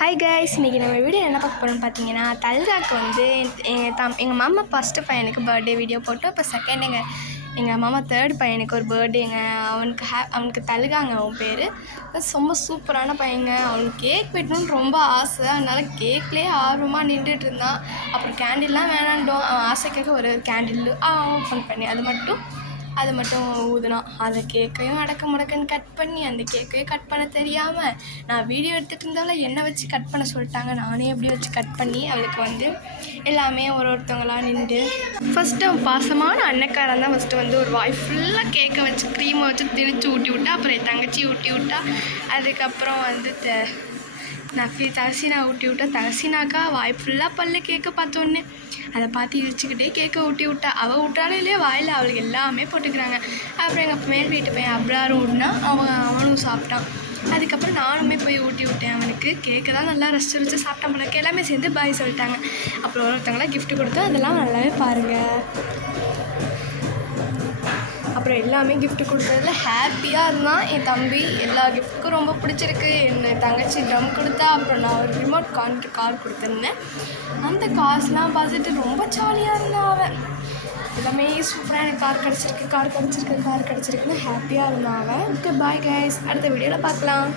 Hi guys, இன்றைக்கி நம்ம video என்ன பார்க்க போகிறோம்னு பார்த்தீங்கன்னா, தல்காக்கு வந்து எங்கள் மாமா ஃபஸ்ட்டு பையனுக்கு பர்த்டே வீடியோ போட்டோம். இப்போ செகண்ட் எங்கள் மாமா தேர்ட் பையனுக்கு ஒரு பர்த்டேங்க. அவனுக்கு தல்காங்க அவன் பேர். ரொம்ப சூப்பரான பையங்க. அவனுக்கு கேக் வெட்டணும்னு ரொம்ப ஆசை. அதனால் கேக்லேயே ஆர்வமாக நின்றுட்டு இருந்தான். அப்புறம் கேண்டில்லாம் வேணாண்டோம். அவன் ஆசைக்காக ஒரு கேண்டில் ஓப்பன் பண்ணி அது மட்டும் ஊதுனான். அந்த கேக்கையும் அடக்க முடக்குன்னு கட் பண்ணி அந்த கேக்கையும் கட் பண்ண தெரியாமல் நான் வீடியோ எடுத்துகிட்டு இருந்தாலும் என்னை வச்சு கட் பண்ண சொல்லிட்டாங்க. நானே எப்படி வச்சு கட் பண்ணி அவளுக்கு வந்து எல்லாமே ஒருத்தவங்களாக நின்று ஃபஸ்ட்டு அவன் பாசமான அன்னைக்காரன் தான் ஃபஸ்ட்டு வந்து ஒரு வாய் ஃபுல்லாக கேக்கை வச்சு க்ரீமை வச்சு திணிச்சு ஊட்டி விட்டா. அப்புறம் என் தங்கச்சி ஊட்டி விட்டா. அதுக்கப்புறம் வந்து தகசினா ஊட்டி விட்டா. தகசினாக்கா வாய் ஃபுல்லாக பல்லு கேக்கை பார்த்தோன்னே அதை பார்த்து இழிச்சிக்கிட்டே கேக்கை ஊட்டி விட்டா. அவள் விட்டாலும் இல்லையே வாயில் அவளுக்கு எல்லாமே போட்டுக்கிறாங்க. அப்புறம் எங்கள் மேல் வீட்டு பையன் அப்ராரும் ஊட்டினா அவனும் சாப்பிட்டான். அதுக்கப்புறம் நானுமே போய் ஊட்டி விட்டேன் அவனுக்கு. கேக்கை தான் நல்லா ரசிச்சு சாப்பிட்டான் போலக்கு. எல்லாமே சேர்ந்து பாய் சொல்லிட்டாங்க. அப்புறம் ஒருத்தவங்களாம் கிஃப்ட் கொடுத்தோம். அதெல்லாம் நல்லாவே பாருங்கள். அப்புறம் எல்லாமே கிஃப்ட்டு கொடுத்ததில் ஹாப்பியாக இருந்தான் என் தம்பி. எல்லா கிஃப்ட்டுக்கும் ரொம்ப பிடிச்சிருக்கு. என் தங்கச்சி ட்ரம் கொடுத்தா. அப்புறம் நான் ஒரு ரிமோட் கார் கொடுத்துருந்தேன். அந்த காசுலாம் பார்த்துட்டு ரொம்ப ஜாலியாக இருந்தான் அவன். எல்லாமே சூப்பராக எனக்கு கார் கிடச்சிருக்குன்னு ஹாப்பியாக இருந்தான் அவன். ஓகே, பாய் கைஸ், அடுத்த வீடியோவில் பார்க்கலாம்.